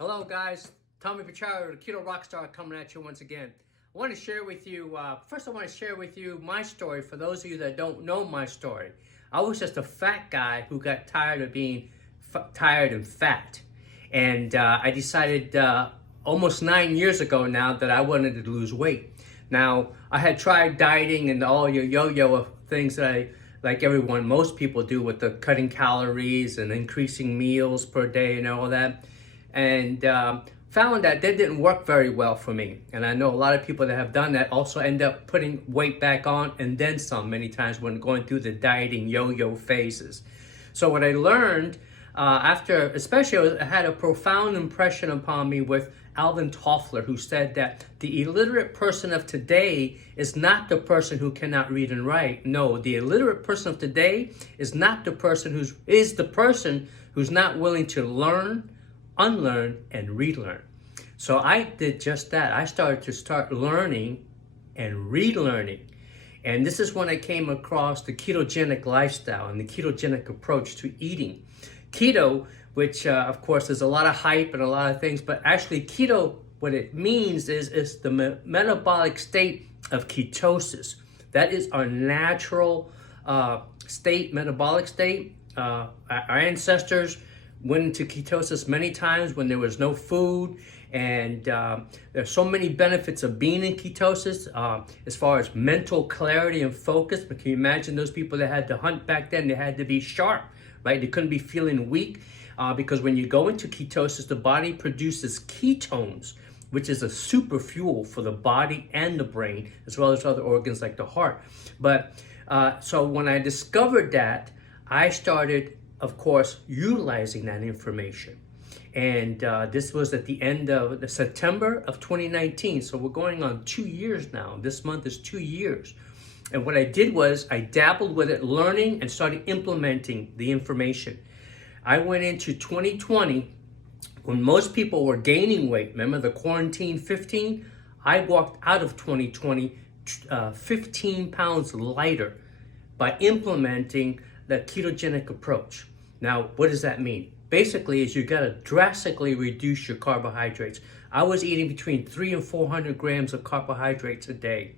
Hello guys, Tommy Pacharo, the Keto Rockstar, coming at you once again. I want to share with you, first I want to share with you my story for those of you that don't know my story. I was just a fat guy who got tired of being tired and fat. And I decided almost 9 years ago now that I wanted to lose weight. Now, I had tried dieting and all your yo-yo things that like everyone, most people do with the cutting calories and increasing meals per day and all that. And found that didn't work very well for me. And I know a lot of people that have done that also end up putting weight back on and then some many times when going through the dieting yo-yo phases. So what I learned after, especially it had a profound impression upon me with Alvin Toffler, who said that the illiterate person of today is not the person who cannot read and write. No, the illiterate person of today is not the person who's not willing to learn, unlearn, and relearn. So I did just that. I started to learning and relearning. And this is when I came across the ketogenic lifestyle and the ketogenic approach to eating. Keto, which of course there's a lot of hype and a lot of things, but actually keto, what it means is the metabolic state of ketosis. That is our natural metabolic state. Our ancestors went into ketosis many times when there was no food, and there's so many benefits of being in ketosis as far as mental clarity and focus. But can you imagine those people that had to hunt back then? They had to be sharp, right? They couldn't be feeling weak because when you go into ketosis, the body produces ketones, which is a super fuel for the body and the brain, as well as other organs like the heart. But so when I discovered that, I started, of course, utilizing that information. And this was at the end of September of 2019. So we're going on 2 years now. This month is 2 years. And what I did was I dabbled with it, learning and started implementing the information. I went into 2020 when most people were gaining weight. Remember the quarantine 15? I walked out of 2020 15 pounds lighter by implementing the ketogenic approach. Now, what does that mean? Basically, is you got to drastically reduce your carbohydrates. I was eating between 300 and 400 grams of carbohydrates a day.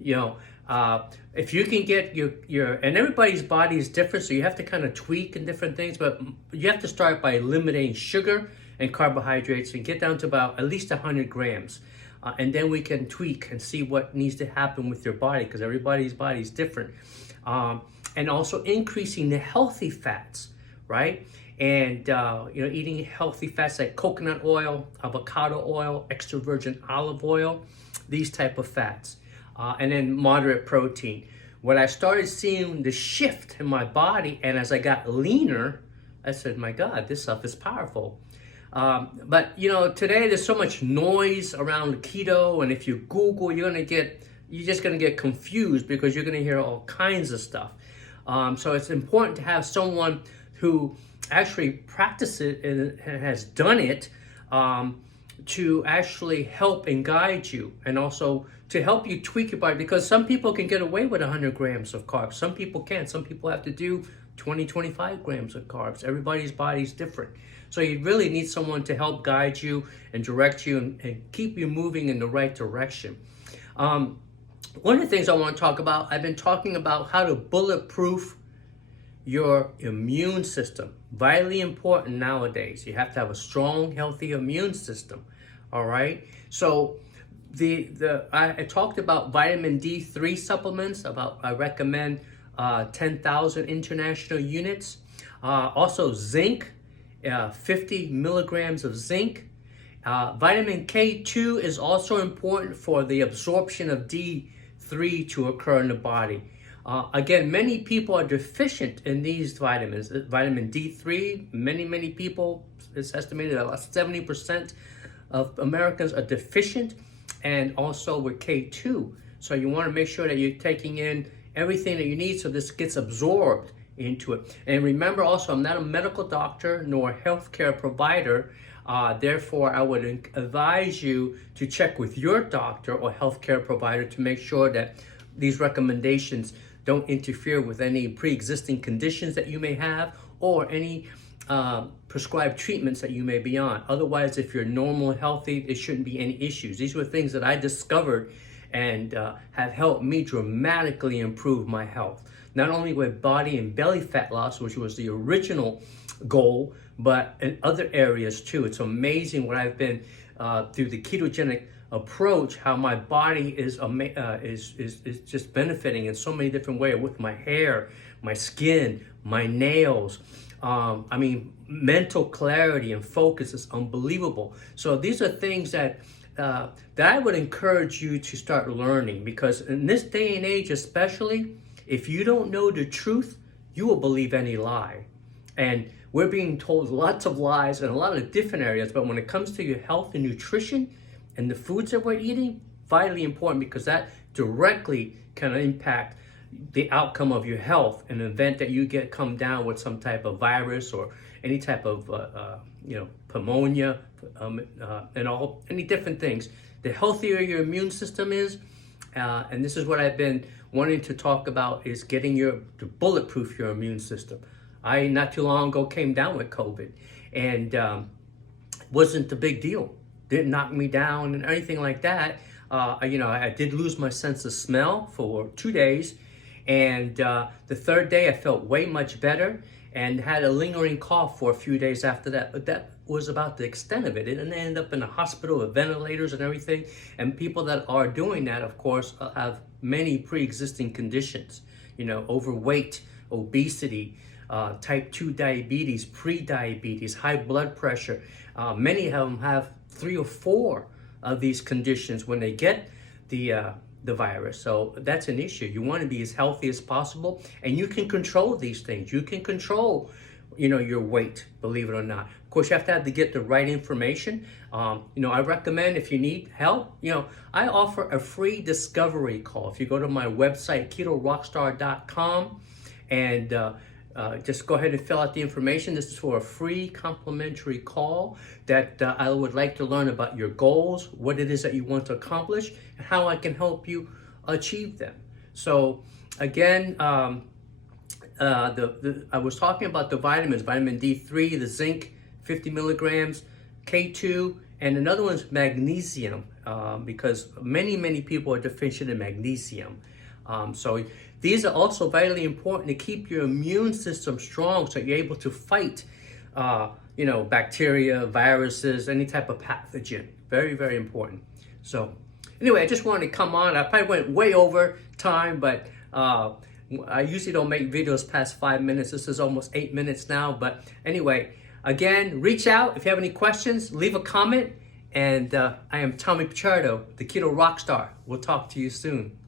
You know, if you can get your, and everybody's body is different, so you have to kind of tweak and different things, but you have to start by eliminating sugar and carbohydrates and get down to about at least 100 grams. And then we can tweak and see what needs to happen with your body, because everybody's body is different. And also increasing the healthy fats, right? And eating healthy fats like coconut oil, avocado oil, extra virgin olive oil, these type of fats. And then moderate protein. When I started seeing the shift in my body, and as I got leaner, I said, my God, this stuff is powerful. But today there's so much noise around keto, and if you Google, you're just gonna get confused because you're gonna hear all kinds of stuff. So it's important to have someone who actually practices it and has done it to actually help and guide you, and also to help you tweak your body, because some people can get away with 100 grams of carbs. Some people can't. Some people have to do 20, 25 grams of carbs. Everybody's body is different. So you really need someone to help guide you and direct you and keep you moving in the right direction. One of the things I want to talk about, I've been talking about how to bulletproof your immune system. Vitally important nowadays. You have to have a strong, healthy immune system. All right. So I talked about vitamin D3 supplements. I recommend 10,000 international units. Also zinc, 50 milligrams of zinc. Vitamin K2 is also important for the absorption of D3 to occur in the body. Again, many people are deficient in these vitamins. Vitamin D3, many people, it's estimated that about 70% of Americans are deficient, and also with K2. So you want to make sure that you're taking in everything that you need so this gets absorbed into it. And remember also, I'm not a medical doctor nor a healthcare provider. Therefore, I would advise you to check with your doctor or healthcare provider to make sure that these recommendations don't interfere with any pre-existing conditions that you may have, or any prescribed treatments that you may be on. Otherwise, if you're normal, healthy, there shouldn't be any issues. These were things that I discovered and have helped me dramatically improve my health. Not only with body and belly fat loss, which was the original goal, but in other areas too. It's amazing what I've been through the ketogenic approach, how my body is just benefiting in so many different ways, with my hair, my skin, my nails. I mean, mental clarity and focus is unbelievable. So these are things that I would encourage you to start learning, because in this day and age, especially, if you don't know the truth, you will believe any lie. And we're being told lots of lies in a lot of different areas, but when it comes to your health and nutrition and the foods that we're eating, vitally important, because that directly can impact the outcome of your health in the event that you come down with some type of virus or any type of pneumonia and any different things. The healthier your immune system is, and this is what I've been wanting to talk about, is getting to bulletproof your immune system. I, not too long ago, came down with COVID, and wasn't a big deal. Didn't knock me down and anything like that. I did lose my sense of smell for 2 days, and the third day I felt way much better and had a lingering cough for a few days after that. But that was about the extent of it. It didn't end up in the hospital with ventilators and everything. And people that are doing that, of course, have many pre-existing conditions. Overweight, obesity, type 2 diabetes, pre-diabetes, high blood pressure. Many of them have 3 or 4 of these conditions when they get the virus. So that's an issue. You want to be as healthy as possible, and you can control these things. You can control, your weight, believe it or not. Of course, you have to get the right information. I recommend, if you need help, I offer a free discovery call. If you go to my website, KetoRockstar.com, and just go ahead and fill out the information. This is for a free complimentary call that I would like to learn about your goals, what it is that you want to accomplish, and how I can help you achieve them. So again, I was talking about the vitamins, vitamin D3, the zinc, 50 milligrams, K2, and another one's magnesium, because many people are deficient in magnesium. So these are also vitally important to keep your immune system strong, so you're able to fight, bacteria, viruses, any type of pathogen. Very, very important. So anyway, I just wanted to come on. I probably went way over time, but I usually don't make videos past 5 minutes. This is almost 8 minutes now. But anyway, again, reach out. If you have any questions, leave a comment. And I am Tommy Pichardo, the Keto Rockstar. We'll talk to you soon.